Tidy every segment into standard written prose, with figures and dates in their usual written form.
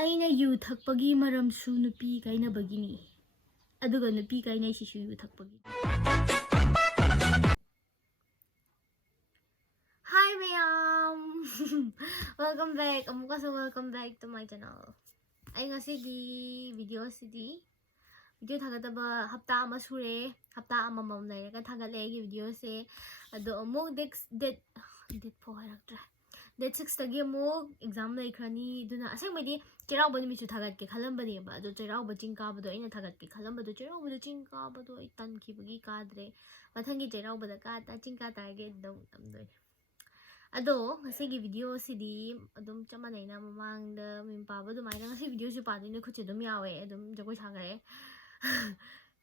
ꯑꯩꯅ ꯌꯨ ꯊꯛꯄꯒꯤ ꯃꯔꯝꯁꯨ ꯅꯨꯄꯤ ꯀꯥꯏꯅꯕꯒꯤꯅꯤ ꯑꯗꯨꯒ ꯅꯨꯄꯤ ꯀꯥꯏꯅꯩꯁꯤꯁꯨ ꯌꯨ ꯊꯛꯄꯒꯤ Hi mayam welcome back welcome back to my channel ay ngasigi video sidi video thagataba hapta ama sure hapta amamam leiraga thagale gi video se ado amuk date 6 tagi amuk exam laikhrani duna asengmadi cherauba nimichu thagatke khalambani ba ado cherauba chingka bado aina thagatke khalambado cherauba chingka bado ai tankibagi kadre mathangi cherauba da ka ta chingka target dom amdoi ado ngasigi video sidi adum chamanaina mamangda mimpaba dumaina ngasi video su padine khuche dum yawe adum jagoi sagare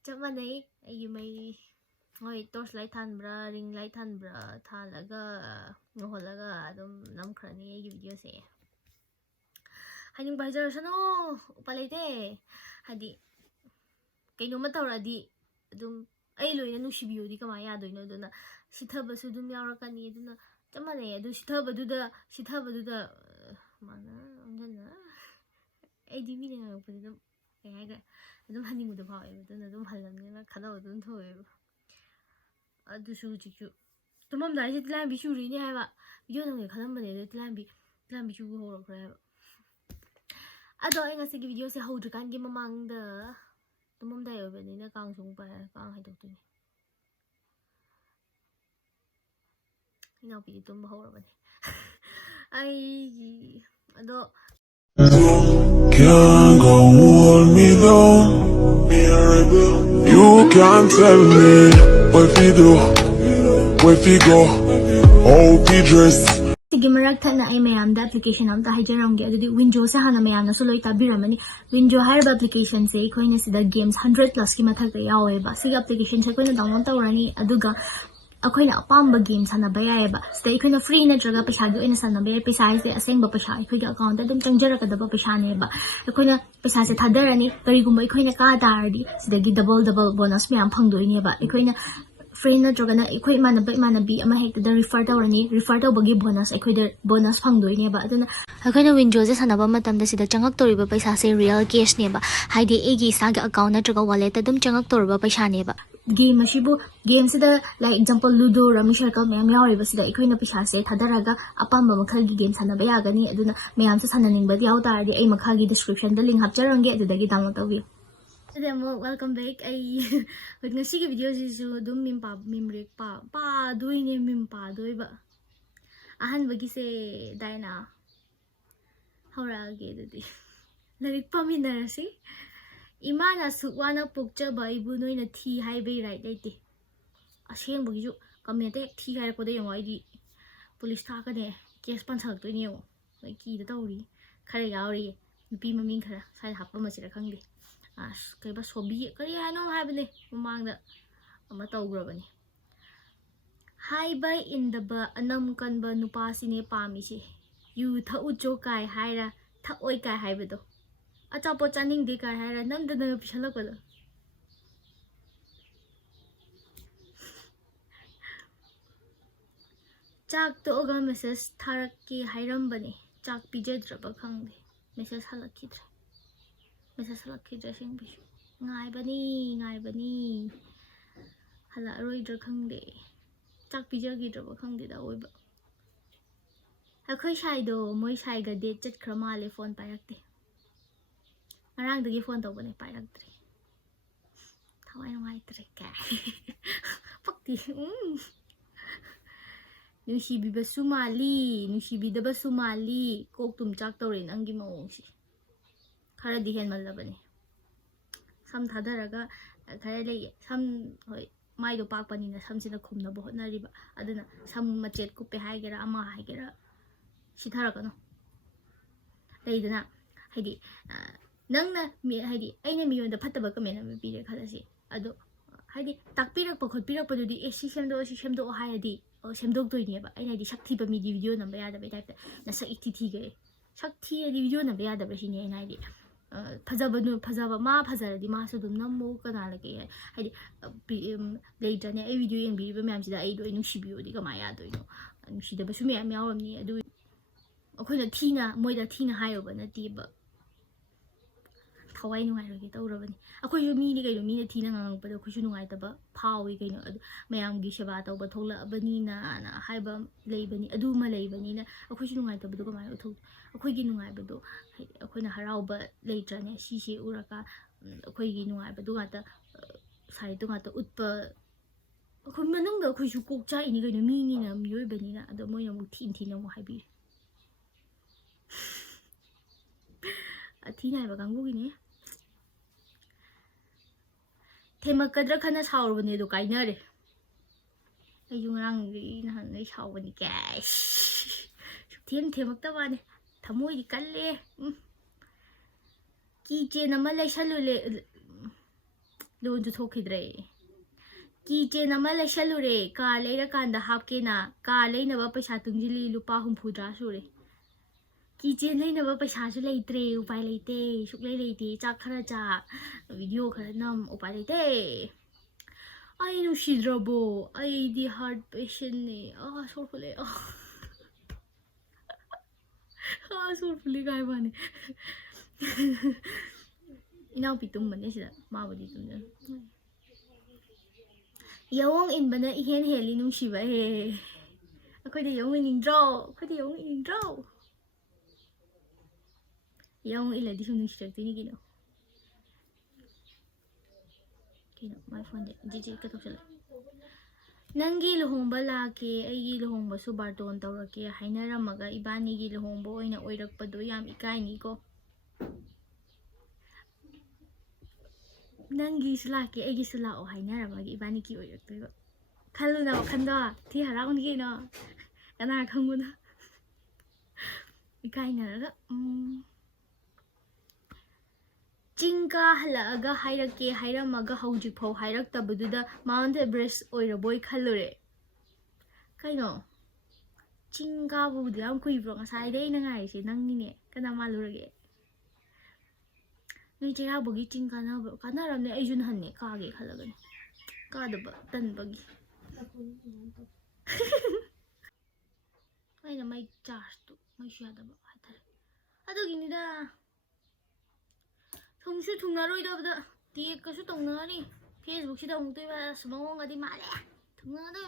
chamanai ayi mai hoi torch light thanbra ring light thanbra thalaga noholaga adum namkhrani ayi video se haning bajar sano upalete hadi kaino matawradi adum ai loina nusibiyo di kama yadoino duna sithabasu dum yawrakani duna chamane adu sithabaduda mana amjana ai di mi ne ngapadi dum kaiga adum haningudu phawe duna dum halamnina khadaw dum thowe adu sujiku tumam dai se tilam bi shuri ni haiba video nang khalam bane de tilam bi chu ho khra haiba ado ai ngasi gi video se hodru kan gi mamang da tumam dai obani na kang sung pa kang hai dok tuni ina pi tum ba ho bane ai ado can't go hold me down. You can't tell me what we do, where we go, how we dress. Sige marak thana ay mayam da application am ta hajaram ge adu window sa hana mayam na soloi ta biramani window hire application se koina sida games 100 plus ki mathak ta yawe ba siga application se koina download tawrani aduga akoina apamba game sanaba yae ba stay koina free na draga paisa gi oina sanaba yae paisa se asengba paisa ikoi account adum changjara kadaba paisa ne ba akoina paisa se thadarani kari gumba ikoina ka dardi sida gi double bonus mayam phangdoi ne ba ikoina friend na dragana ikoi manabi ama hekta da refer tawbagi bonus ikoi da bonus phangdoi ne ba aduna akoina window je sanaba matam da sida changak toriba paisa se real cash ne ba haidi egi saga account na draga wallet adum changak toriba paisa ne ba game ashibu game sida like example ludo rami circle mayam yawriba sida ikoina paisa se thadaraga apamba makhal gi game sanaba yagani aduna mayam se sananing ba yaw tardi ai makhal gi description da link hapcharange adudagi download tawi Demo welcome back ai ngasi gi video jisu dum mimrek pa doine mimpa doiba ahan bagi se daina hora ge dudi larik paminarasi imana sukwana pukchaba ibu noina thi haibe right laite aseng bagi ju comment thi hai ko de yong ai di police tha ka ne case pan sak to ne yo ki da tawri khare yauri nupi maming khara sai happa masira khangdi as kaiba sobi kari ano habne mamangda ama tawgrabani haiba indaba anam kanba nupa sine pami si yu tha ucho kai haira tha oi kai haibado achapo chaning de kai haira namdana pishalakolo chak to oga message tharakki hairambani chak pijedraba khangde message halakidre message halakidre sing bishu ngai bani hala roidra khangde chak pijagidra khangde da oiba akhoi shaido moi shai ga date chat kramale phone payakte marang dagi phone tawbane payaktre thawai ngai tre ka pakti nusibiba sumali kok tum chak tawre nangi maongsi khara di hen malabane sam thadaraga khara lei sam hoi mai do pak pani na sam sina khumna bo na riba aduna sam machet ku pe haigera ama haigera sithara kano leidana haidi nangna mi haidi aina mi yonda phattaba comment am pire khalasi ado haidi takpirak pakhot pirak padudi si semdo hayadi semdok toine ba aina di shakthi ba mi video number yada be type na sa ithi gare shakthi di video number yada ba shine aina di fazaba ma fazaradi ma su dum nammo kana lake haidi leidane ai video yeng bi ba myam sida ai do nusibiyo di kama ya do no nusidaba su myam yawamni adu akoina thina moida thina hayoba na tiba ꯊꯋꯥꯏ ꯅꯨꯡꯉꯥꯏꯔꯒꯦ ꯇꯧꯔꯕꯅꯤ ꯑꯩꯈꯣꯏꯁꯨ ꯃꯤꯅꯤ ꯀꯩꯅꯣ ꯃꯤꯅ ꯊꯤꯅ ꯉꯥꯡꯉꯛꯄꯗ ꯑꯩꯈꯣꯏꯁꯨ ꯅꯨꯡꯉꯥꯏꯇꯕ ꯐꯥꯎꯏ ꯀꯩꯅꯣ ꯑꯗꯨ ꯃꯌꯥꯝꯒꯤ ꯁꯦꯕꯥ ꯇꯧꯕ ꯊꯣꯛꯂꯛꯑꯕꯅꯤꯅ ꯍꯥꯏꯕ ꯂꯩꯕꯅꯤ ꯑꯗꯨꯃ ꯂꯩꯕꯅꯤꯅ ꯑꯩꯈꯣꯏꯁꯨ ꯅꯨꯡꯉꯥꯏꯇꯕꯗꯣ ꯀꯃꯥꯏꯅ ꯎꯠꯊꯣꯛ ꯑꯩꯈꯣꯏꯒꯤ ꯅꯨꯡꯉꯥꯏꯕꯗꯣ ꯍꯥꯏꯗꯤ ꯑꯩꯈꯣꯏꯅ ꯍꯔꯥꯎꯕ ꯂꯩꯇ꯭ꯔꯅꯦ ꯁꯤꯁꯦ ꯎꯔꯒ ꯑꯩꯈꯣꯏꯒꯤ ꯅꯨꯡꯉꯥꯏꯕꯗꯨ ꯉꯥꯛꯇ ꯁꯥꯏꯗꯇꯨ ꯉꯥꯛꯇ ꯎꯠꯄ ꯑꯩꯈꯣꯏ ꯃꯅꯨꯡꯗ ꯑꯩꯈꯣꯏꯁꯨ ꯀꯣꯛ ꯆꯥꯛꯏꯅꯤ ꯀꯩꯅꯣ ꯃꯤꯅꯤꯅ ꯃꯤꯑꯣꯏꯕꯅꯤꯅ ꯑꯗꯣ ꯃꯣꯏꯅ ꯑꯃꯨꯛ ꯊꯤꯅ ꯑꯃꯨꯛ ꯍꯥꯏꯕꯤꯔꯦ ꯑꯊꯤꯅ ꯍꯥꯏꯕ ꯀꯥꯡꯕꯨꯒꯤꯅꯦ ꯊꯦꯝꯃꯛꯀꯗ꯭ꯔꯥ ꯈꯟꯅ ꯁꯥꯎꯔꯕꯅꯦ ꯑꯗꯣ ꯀꯥꯏꯅꯔꯦ ꯑꯩꯁꯨ ꯉꯔꯥꯡꯗꯒꯤ ꯅꯍꯥꯟꯗꯩ ꯁꯥꯎꯕꯅꯤ ꯀꯦꯁ ꯊꯦꯝꯃꯛꯇꯕ ꯋꯥꯅꯤ ꯊꯃꯣꯏꯗꯤ ꯀꯜꯂꯦ ꯀꯤ ꯆꯦꯟ ꯑꯃ ꯂꯩꯁꯜꯂꯨꯔꯦ ꯂꯣꯟꯁꯨ ꯊꯣꯛꯈꯤꯗ꯭ꯔꯦ ꯀꯤ ꯆꯦꯟ ꯑꯃ ꯂꯩꯁꯜꯂꯨꯔꯦ ꯀꯥꯔ ꯂꯩꯔꯀꯥꯟꯗ ꯍꯥꯞꯀꯦꯅ ꯀꯥꯔ ꯂꯩꯅꯕ ꯄꯩꯁా ꯇꯨꯡꯁꯤꯜꯂꯤ ꯂꯨꯄꯥ 64 ꯁꯨꯔꯦ ꯀꯤ ꯆꯦꯟ ꯂꯩꯅꯕ ꯄꯩꯁꯥꯁꯨ ꯂꯩꯇ꯭ꯔꯦ ꯎꯄꯥꯏ ꯂꯩꯇꯦ ꯁꯨꯛꯂꯩ ꯂꯩꯇꯦ ꯆꯥꯛ ꯈꯔ ꯆꯥ ꯚꯤꯗꯤꯑꯣꯈꯔ ꯅꯝ ꯎꯄꯥꯏ ꯂꯩꯇꯦ ꯑꯩ ꯅꯨꯡꯁꯤꯗ꯭ꯔꯕꯣ ꯑꯩꯗꯤ ꯍꯥꯔꯠ ꯄꯦꯁꯦꯟꯅꯦ ꯁꯣꯔ ꯐꯨꯜꯂꯦ ꯁꯣꯔ ꯐꯨꯜꯂꯦ ꯀꯥꯏ ꯋꯥꯅꯤ ꯏꯅꯥꯎꯄꯤ ꯇꯨꯝꯕꯅꯦ ꯁꯤꯗ ꯃꯥꯕꯨꯗꯤ ꯇꯨꯝꯖꯅ ꯌꯥꯋꯣꯡ ꯏꯟꯕꯅ ꯏꯍꯦꯟ ꯍꯦꯜꯂꯤ ꯅꯨꯡꯁꯤꯕ ꯍꯦ ꯑꯩꯈꯣꯏꯗ ꯌꯥꯋꯣꯡ ꯏꯟꯅꯤꯡꯗ꯭ꯔꯣ ꯌꯥꯋꯣꯡ ꯏꯜꯂꯗꯤ ꯁꯨꯝ ꯅꯨꯡꯁꯤꯔꯛꯇꯣꯏꯅꯤ ꯀꯩꯅꯣ ꯃꯥꯏ ꯐꯣꯟꯁꯦ ꯖꯤꯖꯤꯀ ꯇꯧꯁꯜꯂꯦ ꯅꯪꯒꯤ ꯂꯨꯍꯣꯡꯕ ꯂꯥꯛꯀꯦ ꯑꯩꯒꯤ ꯂꯨꯍꯣꯡꯕꯁꯨ ꯕꯥꯔꯇꯣꯟ ꯇꯧꯔꯛꯀꯦ ꯍꯥꯏꯅꯔꯝꯃꯒ ꯏꯕꯥꯅꯤꯒꯤ ꯂꯨꯍꯣꯡꯕ ꯑꯣꯏꯅ ꯑꯣꯏꯔꯛꯄꯗꯣ ꯌꯥꯝ ꯏꯀꯥꯏꯅꯤꯀꯣ ꯅꯪꯒꯤꯁꯨ ꯂꯥꯛꯀꯦ ꯑꯩꯒꯤꯁꯨ ꯂꯥꯛꯑꯣ ꯍꯥꯏꯅꯔꯝꯃꯒ ꯏꯕꯥꯅꯤꯒꯤ ꯑꯣꯏꯔꯛꯇꯣꯏꯕ ꯈꯜꯂꯨꯅ ꯋꯥꯈꯟꯗꯣ ꯊꯤ ꯍꯔꯥꯎꯅꯤ ꯀꯩꯅꯣ ꯀꯅꯥ ꯈꯪꯕꯅꯣ ꯏꯀꯥꯏꯅꯔꯒ ꯆꯤꯡ ꯀꯥ ꯍꯜꯂꯛꯑꯒ ꯍꯥꯏꯔꯛꯀꯦ ꯍꯥꯏꯔꯝꯃꯒ ꯍꯧꯖꯤꯛꯐꯥꯎ ꯍꯥꯏꯔꯛꯇꯕꯗꯨꯗ ꯃꯥꯎꯟꯠ ꯑꯦꯚꯔꯦꯁ ꯑꯣꯏꯔꯕꯣꯏ ꯈꯜꯂꯨꯔꯦ ꯀꯩꯅꯣ ꯆꯤꯡ ꯀꯥꯕꯕꯨꯗꯤ ꯌꯥꯝ ꯀꯨꯏꯕ꯭ꯔꯣ ꯉꯁꯥꯏꯗꯩ ꯑꯩꯅ ꯉꯥꯏꯔꯤꯁꯦ ꯅꯪꯅꯤꯅꯦ ꯀꯅꯥ ꯃꯥꯜꯂꯨꯔꯒꯦ ꯅꯣꯏ ꯆꯩꯔꯥꯎꯕꯒꯤ ꯆꯤꯡ ꯀꯥꯟꯅꯕ꯭ꯔꯣ ꯀꯥꯟꯅꯔꯝꯅꯦ ꯑꯩꯁꯨ ꯅꯍꯟꯅꯦ ꯀꯥꯒꯦ ꯈꯜꯂꯒꯅꯤ ꯀꯥꯗꯕ ꯇꯟꯕꯒꯤ ꯑꯩꯅ ꯃꯩ ꯆꯥꯔꯖꯇꯣ ꯃꯩꯁꯨ ꯌꯥꯗꯕ ꯍꯥꯏꯇꯥꯔꯦ ꯑꯗꯨꯒꯤꯅꯤꯗ ꯊꯨꯡꯁꯨ ꯊꯨꯡꯅꯔꯣꯏꯗꯕꯗ ꯇꯦꯛꯀꯁꯨ ꯇꯧꯅꯔꯤ ꯐꯦꯁꯕꯨꯛꯁꯤꯗ ꯑꯃꯨꯛꯇꯣꯏꯕ ꯃꯑꯣꯡꯒꯗꯤ ꯃꯥꯜꯂꯦ ꯊꯨꯡꯅꯗꯣꯏ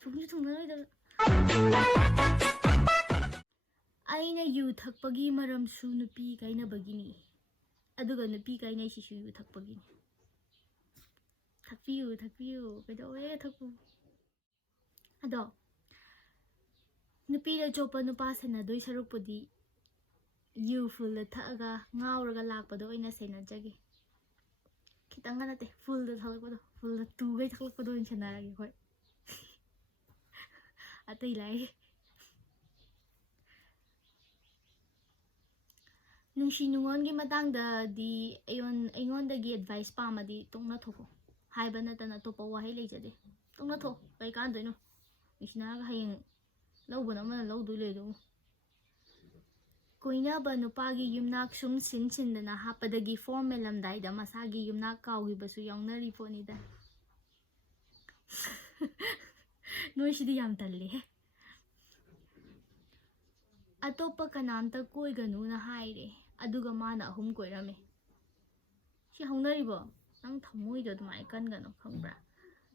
ꯊꯨꯡꯁꯨ ꯊꯨꯡꯅꯔꯣꯏꯗꯕꯗ ꯑꯩꯅ ꯌꯨ ꯊꯛꯄꯒꯤ ꯃꯔꯝꯁꯨ ꯅꯨꯄꯤ ꯀꯥꯏꯅꯕꯒꯤꯅꯤ ꯑꯗꯨꯒ ꯅꯨꯄꯤ ꯀꯥꯏꯅꯩꯁꯤꯁꯨ ꯌꯨ ꯊꯛꯄꯒꯤꯅꯤ ꯊꯛꯄꯤꯌꯨ ꯀꯩꯗꯧꯋꯦ ꯊꯛꯄꯨ ꯑꯗꯣ ꯅꯨꯄꯤꯗ ꯆꯣꯞꯄ ꯅꯨꯄꯥ ꯁꯦꯟꯅꯗꯣꯏ ꯁꯔꯨꯛꯄꯨꯗꯤ ꯌꯨ ꯐꯨꯜꯗ ꯊꯛꯑꯒ ꯉꯥꯎꯔꯒ ꯂꯥꯛꯄꯗꯣ ꯑꯣꯏꯅ ꯁꯦꯟꯅꯖꯒꯦ ꯈꯤꯇꯪꯒ ꯅꯠꯇꯦ ꯐꯨꯜꯗ ꯊꯛꯂꯛꯄꯗꯣ ꯐꯨꯜꯗ ꯇꯨꯒꯩ ꯊꯛꯂꯛꯄꯗꯣ ꯑꯣꯏꯅ ꯁꯦꯟꯅꯔꯒꯦ ꯑꯩꯈꯣꯏ ꯑꯇꯩ ꯂꯥꯏꯔꯤ ꯅꯨꯡꯁꯤ ꯅꯨꯡꯉꯣꯟꯒꯤ ꯃꯇꯥꯡꯗꯗꯤ ꯑꯩꯉꯣꯟꯗꯒꯤ ꯑꯦꯗꯚꯥꯏꯁ ꯄꯥꯝꯃꯗꯤ ꯇꯣꯛꯅꯊꯣꯛꯑꯣ ꯍꯥꯏꯕ ꯅꯠꯇꯅ ꯑꯇꯣꯞꯄ ꯋꯥꯍꯩ ꯂꯩꯖꯗꯦ ꯇꯣꯛꯅꯊꯣꯛꯑꯣ ꯀꯩ ꯀꯥꯟꯗꯣꯏꯅꯣ ꯅꯨꯡꯁꯤꯅꯔꯒ ꯍꯌꯦꯡ ꯂꯧꯕꯅ ꯑꯃꯅ ꯂꯧꯗꯣꯏ ꯂꯩꯗꯨꯕꯨ ꯀꯣꯏꯅꯕ ꯅꯨꯄꯥꯒꯤ ꯌꯨꯝꯅꯥꯛ ꯁꯨꯝ ꯁꯤꯟꯗꯅ ꯍꯥꯞꯄꯗꯒꯤ ꯐꯣꯔꯝ ꯃꯦꯜꯂꯝꯗꯥꯏꯗ ꯃꯁꯥꯒꯤ ꯌꯨꯝꯅꯥꯛ ꯀꯥꯎꯈꯤꯕꯁꯨ ꯌꯥꯎꯅꯔꯤ ꯄꯣꯠꯅꯤꯗ ꯅꯣꯏꯁꯤꯗꯤ ꯌꯥꯝ ꯇꯜꯂꯦꯍꯦ ꯑꯇꯣꯞꯄ ꯀꯅꯥꯝꯇ ꯀꯣꯏꯒꯅꯨꯅ ꯍꯥꯏꯔꯦ ꯑꯗꯨꯒ ꯃꯥꯅ 3 ꯀꯣꯏꯔꯝꯃꯦ ꯁꯤ ꯍꯧꯅꯔꯤꯕꯣ ꯅꯪ ꯊꯃꯣꯏꯗꯣ ꯑꯗꯨꯃꯥꯏꯅ ꯀꯟꯒꯅꯣ ꯈꯪꯕ꯭ꯔꯥ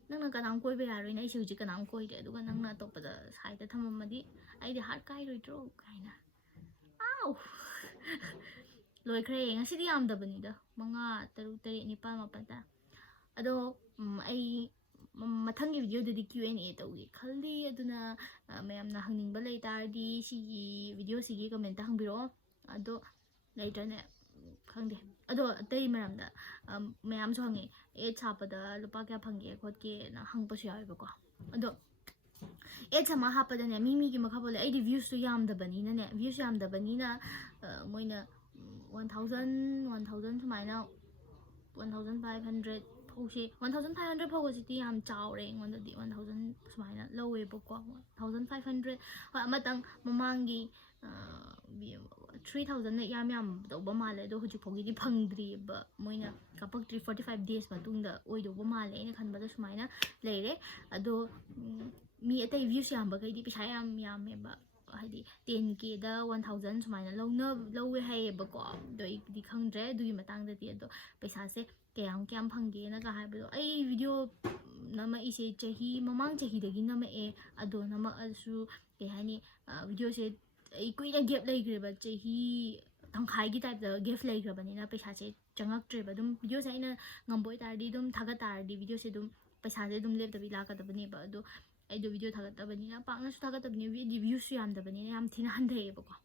ꯅꯪꯅ ꯀꯅꯥꯝ ꯀꯣꯏꯕ ꯌꯥꯔꯣꯏꯅ ꯑꯩꯁꯦ ꯍꯧꯖꯤꯛ ꯀꯅꯥꯝ ꯀꯣꯏꯗꯦ ꯑꯗꯨꯒ ꯅꯪꯅ ꯑꯇꯣꯞꯄꯗ ꯁꯥꯏꯗ ꯊꯝꯃꯝꯃꯗꯤ ꯑꯩꯗꯤ ꯍꯥꯔꯠ ꯀꯥꯏꯔꯣꯏꯗ꯭ꯔꯣ ꯀꯥꯏꯅ ꯂꯣꯏꯈ꯭ꯔꯦ ꯉꯁꯤꯗꯤ ꯌꯥꯝꯗꯕꯅꯤꯗ 5 6 7 9 10 10 ꯑꯗꯣ ꯑꯩ ꯃꯊꯪꯒꯤ ꯚꯤꯗꯤꯑꯣꯗꯗꯤ Q&A ꯇꯧꯒꯦ ꯈꯜꯂꯤ ꯑꯗꯨꯅ ꯃꯌꯥꯝꯅ ꯍꯪꯅꯤꯡꯕ ꯂꯩ ꯇꯥꯔꯗꯤ ꯁꯤꯒꯤ ꯚꯤꯗꯤꯑꯣꯁꯤꯒꯤ ꯀꯃꯦꯟꯇ ꯍꯪꯕꯤꯔꯛꯑꯣ ꯑꯗꯣ ꯂꯩꯇ꯭ꯔꯅꯦ ꯈꯪꯗꯦ ꯑꯗꯣ ꯑꯇꯩ ꯃꯔꯝꯗ ꯃꯌꯥꯝꯁꯨ ꯍꯪꯉꯦ ꯑꯦꯠꯁ ꯍꯥꯞꯄꯗ ꯂꯨꯄꯥ ꯀꯌꯥ ꯐꯪꯒꯦ ꯈꯣꯠꯀꯦꯅ ꯍꯪꯕꯁꯨ ꯌꯥꯎꯋꯦꯕꯀꯣ ꯑꯗꯣ ꯑꯦꯠꯁ ꯑꯃ ꯍꯥꯞꯄꯗꯅꯦ ꯃꯤꯒꯤ ꯃꯈꯥ ꯄꯣꯜꯂꯦ ꯑꯩꯗꯤ ꯚ꯭ꯌꯨꯁꯇꯨ ꯌꯥꯝꯗꯕꯅꯤꯅ ꯃꯣꯏꯅ 1000 ꯁꯨꯃꯥꯏꯅ 1500 ꯐꯥꯎꯁꯦ 1500 ꯐꯥꯎꯕꯁꯤꯗꯤ ꯌꯥꯝ ꯆꯥꯎꯔꯦ ꯑꯩꯉꯣꯟꯗꯗꯤ 1000 ꯁꯨꯃꯥꯏꯅ ꯂꯧꯋꯦꯕꯀꯣ 1500 ꯍꯣꯏ ꯑꯃꯇꯪ ꯃꯃꯥꯡꯒꯤ 3000ꯅ ꯌꯥꯝ ꯇꯧꯕ ꯃꯥꯜꯂꯦ ꯑꯗꯣ ꯍꯧꯖꯤꯛ ꯐꯥꯎꯒꯤꯗꯤ ꯐꯪꯗ꯭ꯔꯤꯑꯕ ꯃꯣꯏꯅ ꯀꯥꯞꯄꯛꯇ꯭ꯔꯤ 45 days ꯃꯇꯨꯡꯗ ꯑꯣꯏꯗꯧꯕ ꯃꯥꯜꯂꯦ ꯑꯩꯅ ꯈꯟꯕꯗ ꯁꯨꯃꯥꯏꯅ ꯂꯩꯔꯦ ꯑꯗꯣ ꯃꯤ ꯑꯇꯩ ꯚ꯭ꯌꯨꯁ ꯌꯥꯝꯕꯈꯩꯗꯤ ꯄꯩꯁꯥ ꯌꯥꯝꯃꯦꯕ ꯍꯥꯏꯗꯤ 10Kꯗ 1000 ꯁꯨꯃꯥꯏꯅ ꯂꯧꯋꯦ ꯍꯥꯏꯌꯦꯕꯀꯣ ꯑꯗꯣ ꯑꯩꯗꯤ ꯈꯪꯗ꯭ꯔꯦ ꯑꯗꯨꯒꯤ ꯃꯇꯥꯡꯗꯗꯤ ꯑꯗꯣ ꯄꯩꯁꯥꯁꯦ ꯀꯌꯥꯝ ꯐꯪꯒꯦꯅꯒ ꯍꯥꯏꯕꯗꯣ ꯑꯩ ꯚꯤꯗꯤꯑꯣ ꯅꯝꯃꯛꯏꯁꯦ ꯃꯃꯥꯡ ꯆꯍꯤꯗꯒꯤ ꯅꯝꯃꯛꯑꯦ ꯑꯗꯣ ꯅꯝꯃꯛꯑꯁꯨ ꯀꯩ ꯍꯥꯏꯅꯤ ꯚꯤꯗꯤꯑꯣꯁꯦ ꯑꯩ ꯀꯨꯏꯅ ꯒꯦꯞ ꯂꯩꯈ꯭ꯔꯦꯕ ꯆꯍꯤ ꯇꯪꯈꯥꯏꯒꯤ ꯇꯥꯏꯞꯇ ꯒꯦꯞ ꯂꯩꯈ꯭ꯔꯕꯅꯤꯅ ꯄꯩꯁꯥꯁꯦ ꯆꯪꯉꯛꯇ꯭ꯔꯦꯕ ꯑꯗꯨꯝ ꯚꯤꯗꯤꯑꯣꯁꯦ ꯑꯩꯅ ꯉꯝꯕ ꯑꯣꯏꯇꯥꯔꯗꯤ ꯑꯗꯨꯝ ꯊꯥꯒꯠ ꯇꯥꯔꯗꯤ ꯚꯤꯗꯤꯑꯣꯁꯦ ꯑꯗꯨꯝ ꯄꯩꯁꯥꯁꯦ ꯑꯗꯨꯝ ꯂꯦꯞꯇꯕꯤ ꯂꯥꯛꯀꯗꯕꯅꯦꯕ ꯑꯗꯣ ꯑꯩꯗꯣ ꯚꯤꯗꯤꯑꯣ ꯊꯥꯒꯠꯇꯕꯅꯤꯅ ꯄꯥꯛꯅꯁꯨ ꯊꯥꯒꯠꯇꯕꯅꯤꯅ ꯚ꯭ꯌꯨꯁꯨ ꯌꯥꯝꯗꯕꯅꯤ나 ꯌꯥꯝ ꯊꯤꯅ ꯍꯟꯊꯩꯌꯦꯕꯀꯣ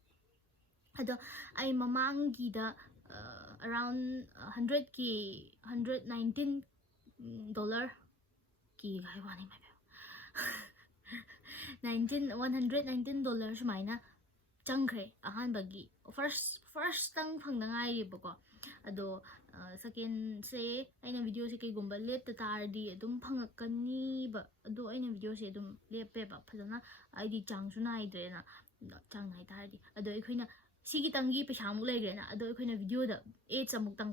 ꯑꯗꯣ ꯑꯩ ꯃꯃꯥꯡꯒꯤꯗ ꯑꯔꯥꯎꯟ 100K $119 ꯍꯥꯏ ꯋꯥꯅꯤ $119 ꯁꯨꯃꯥꯏꯅ ꯆꯪꯈ꯭ꯔꯦ ꯑꯍꯥꯟꯕꯒꯤ ꯐꯥꯔꯁꯇꯪ ꯐꯪꯗ ꯉꯥꯏꯔꯤꯕꯀꯣ ꯑꯗꯣ ꯁꯦꯀꯦꯟꯁꯦ ꯑꯩꯅ ꯚꯤꯗꯤꯑꯣꯁꯦ ꯀꯩꯒꯨꯝꯕ ꯂꯦꯞꯇ ꯇꯥꯔꯗꯤ ꯑꯗꯨꯝ ꯐꯪꯉꯛꯀꯅꯤꯕ ꯑꯗꯣ ꯑꯩꯅ ꯚꯤꯗꯤꯑꯣꯁꯦ ꯑꯗꯨꯝ ꯂꯦꯞꯄꯦꯕ ꯐꯖꯅ ꯑꯩꯗꯤ ꯆꯥꯡꯁꯨ ꯅꯥꯏꯗ꯭ꯔꯦꯅ ꯆꯥꯡ ꯅꯥꯏ ꯇꯥꯔꯗꯤ ꯑꯗꯣ ꯑꯩꯈꯣꯏꯅ ꯁꯤꯒꯤꯇꯪꯒꯤ ꯄꯩꯁꯥ ꯑꯃꯨꯛ ꯂꯩꯈ꯭ꯔꯦꯅ ꯑꯗꯣ ꯑꯩꯈꯣꯏꯅ ꯚꯤꯗꯤꯑꯣꯗ ꯑꯦꯗꯁ ꯑꯃꯨꯛꯇꯪ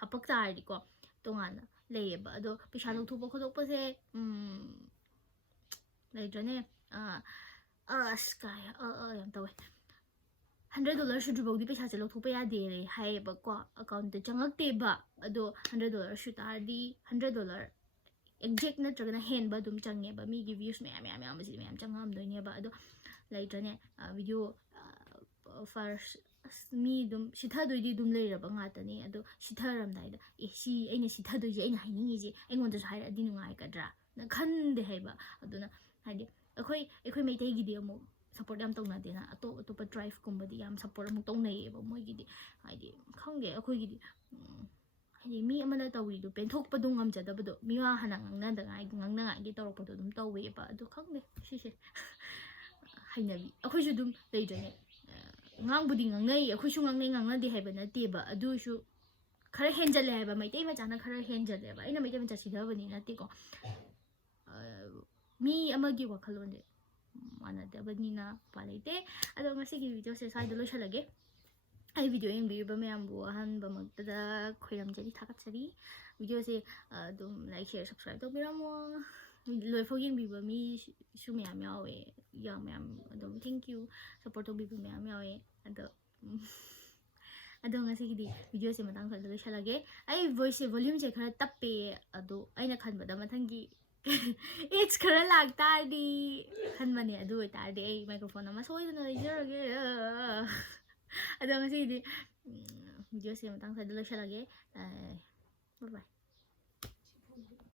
ꯍꯥꯞꯄꯛ ꯇꯥꯔꯗꯤꯀꯣ ꯇꯣꯉꯥꯟꯅ ꯂꯩꯌꯦꯕ ꯑꯗꯣ ꯄꯩꯁꯥ ꯂꯧꯊꯣꯛꯄ ꯈꯣꯠꯇꯣꯛꯄꯁꯦ ꯂꯩꯇ꯭ꯔꯅꯦ ꯌꯥꯝ ꯇꯧꯋꯦ $100 ꯁꯨꯗ꯭ꯔꯤꯐꯥꯎꯗꯤ ꯄꯩꯁꯥꯁꯦ ꯂꯧꯊꯣꯛꯄ ꯌꯥꯗꯦ ꯍꯥꯏꯌꯦꯕꯀꯣ ꯑꯦꯀꯥꯎꯟꯇ ꯆꯪꯉꯛꯇꯦꯕ ꯑꯗꯣ $100 ꯁꯨ ꯇꯥꯔꯗꯤ $100 ꯑꯦꯛꯖꯦꯛ ꯅꯠꯇ꯭ꯔꯒꯅ ꯍꯦꯟꯕ ꯑꯗꯨꯝ ꯆꯪꯉꯦꯕ ꯃꯤꯒꯤ ꯚ꯭ꯌꯨꯁ ꯃꯌꯥꯝ ꯌꯥꯝꯕꯁꯤꯗꯤ ꯃꯌꯥꯝ ꯆꯪꯉꯝꯗꯣꯏꯅꯦꯕ ꯑꯗꯣ ꯂꯩꯇ꯭ꯔꯅꯦ ꯚꯤꯗꯤꯑꯣ ꯃꯤ ꯑꯗꯨꯝ ꯁꯤꯊꯗꯣꯏꯗꯤ ꯑꯗꯨꯝ ꯂꯩꯔꯕ ꯉꯥꯛꯇꯅꯤ ꯑꯗꯣ ꯁꯤꯊꯔꯝꯗꯥꯏꯗ ꯁꯤ ꯑꯩꯅ ꯁꯤꯊꯗꯣꯏꯁꯦ ꯑꯩꯅ ꯍꯥꯏꯅꯤꯡꯉꯤꯁꯦ ꯑꯩꯉꯣꯟꯗꯁꯨ ꯍꯥꯏꯔꯛꯑꯗꯤ ꯅꯨꯡꯉꯥꯏꯒꯗ꯭ꯔꯥ ꯅ ꯈꯟꯗꯦ ꯍꯥꯏꯕ ꯑꯗꯨꯅ ꯍꯥꯏꯗꯤ ꯑꯩꯈꯣই ꯃꯩꯇꯩꯒꯤꯗꯤ ꯑꯃꯨꯛ ꯁꯞꯄꯣꯔꯠ ꯌꯥꯝ ꯇꯧꯅꯗꯦꯅ ꯑꯇꯣꯞꯄ ꯇ꯭ꯔꯥꯏꯕꯀꯨꯝꯕꯗꯤ ꯌꯥꯝ ꯁꯞꯄꯣꯔꯠ ꯑꯃꯨꯛ ꯇꯧꯅꯩꯌꯦꯕ ꯃꯣꯏꯒꯤꯗꯤ ꯍꯥꯏꯗꯤ ꯈꯪꯗꯦ ꯑꯩꯈꯣꯏꯒꯤꯗꯤ ꯍꯥꯏꯗꯤ ꯃꯤ ꯑꯃꯅ ꯇꯧꯔꯤꯗꯣ ꯄꯦꯟꯊꯣꯛꯄꯗꯣ ꯉꯝꯖꯗꯕꯗꯣ ꯃꯤꯋꯥ ꯍꯥꯟꯅ ꯉꯥꯡꯅꯉꯥꯏꯒꯤ ꯇꯧꯔꯛꯄꯗꯣ ꯑꯗꯨꯝ ꯇꯧꯋꯦꯕ ꯑꯗꯣ ꯈꯪꯗꯦ ꯁꯤꯁꯦ ꯍꯩꯅꯕꯤ ꯑꯩꯈꯣꯏꯁꯨ ꯑꯗꯨꯝ ꯂꯩꯖꯅꯦ ꯉꯥꯡꯕꯨꯗꯤ ꯉꯥꯡꯅꯩ ꯑꯩꯈꯣꯏꯁꯨ ꯉꯥꯡꯅꯗꯦ ꯍꯥꯏꯕ ꯅꯠꯇꯦꯕ ꯑꯗꯨꯁꯨ ꯈꯔ ꯍꯦꯟꯖꯜꯂꯦ ꯍꯥꯏꯕ ꯃꯩꯇꯩ ꯃꯆꯥꯅ ꯈꯔ ꯍꯦꯟꯖꯜꯂꯦꯕ ꯑꯩꯅ ꯃꯩꯇꯩ ꯃꯆꯥ ꯁꯤꯙꯕꯅꯤ ꯅꯠꯇꯦꯀꯣ ꯃꯤ ꯑꯃꯒꯤ ꯋꯥꯈꯜꯂꯣꯟꯁꯦ ꯃꯥꯟꯅꯗꯕꯅꯤꯅ ꯎꯄꯥꯏ ꯂꯩꯇꯦ ꯑꯗꯣ ꯉꯁꯤꯒꯤ ꯚꯤꯗꯤꯑꯣꯁꯦ ꯁ꯭ꯋꯥꯏꯗ ꯂꯣꯏꯁꯜꯂꯒꯦ ꯑꯩ ꯚꯤꯗꯤꯑꯣ ꯌꯦꯡꯕꯤꯔꯤꯕ ꯃꯌꯥꯝꯕꯨ ꯑꯍꯥꯟꯕꯃꯛꯇꯗ ꯈꯣꯏꯔꯝꯖꯔꯤ ꯊꯥꯒꯠꯆꯔꯤ ꯚꯤꯗꯤꯑꯣꯁꯦ ꯑꯗꯨꯝ ꯂꯥꯏꯛ ꯁꯦꯌꯔ ꯁꯕꯁꯀ꯭ꯔꯥꯏꯕ ꯇꯧꯕꯤꯔꯝꯃꯣ ꯂꯣꯏꯐꯥꯎ ꯌꯦꯡꯕꯤꯕ ꯃꯤꯁꯨ ꯃꯌꯥꯝ ꯌꯥꯎꯋꯦ ꯃꯌꯥꯝ ꯑꯗꯨꯝ ꯊꯦꯡꯛꯌꯨ ꯁꯞꯄꯣꯔꯠ ꯇꯧꯕꯤꯕ ꯃꯌꯥꯝ ꯌꯥꯎꯋꯦ ꯑꯗꯣ ꯉꯁꯤꯒꯤꯗꯤ ꯚꯤꯗꯤꯑꯣꯁꯦ ꯃꯇꯥꯡ ꯈꯔꯗ ꯂꯣꯏꯁꯜꯂꯒꯦ ꯑꯩ ꯚꯣꯏꯁꯁꯦ ꯚꯣꯜꯌꯨꯝꯁꯦ ꯈꯔ ꯇꯞꯄꯦ ꯑꯗꯣ ꯑꯩꯅ ꯈꯟꯕꯗ ꯃꯊꯪꯒꯤ ꯑꯦడ్స్ ꯈꯔ ꯂꯥꯛꯇꯥꯔꯗꯤ ꯈꯟꯕꯅꯦ ꯑꯗꯨ ꯑꯣꯏꯇꯥꯔꯗꯤ ꯑꯩ ꯃꯥꯏꯀ꯭ꯔꯣꯐꯣꯟ ꯑꯃ ꯁꯣꯏꯗꯅ ꯂꯩꯖꯔꯒꯦ ꯑꯗꯣ ꯉꯁꯤꯒꯤꯗꯤ ꯚꯤꯗꯤꯑꯣꯁꯦ ꯃꯇꯥꯡ ꯈꯔꯗ ꯂꯣꯏꯁꯜꯂꯒꯦ ꯕꯥꯏ ꯕꯥꯏ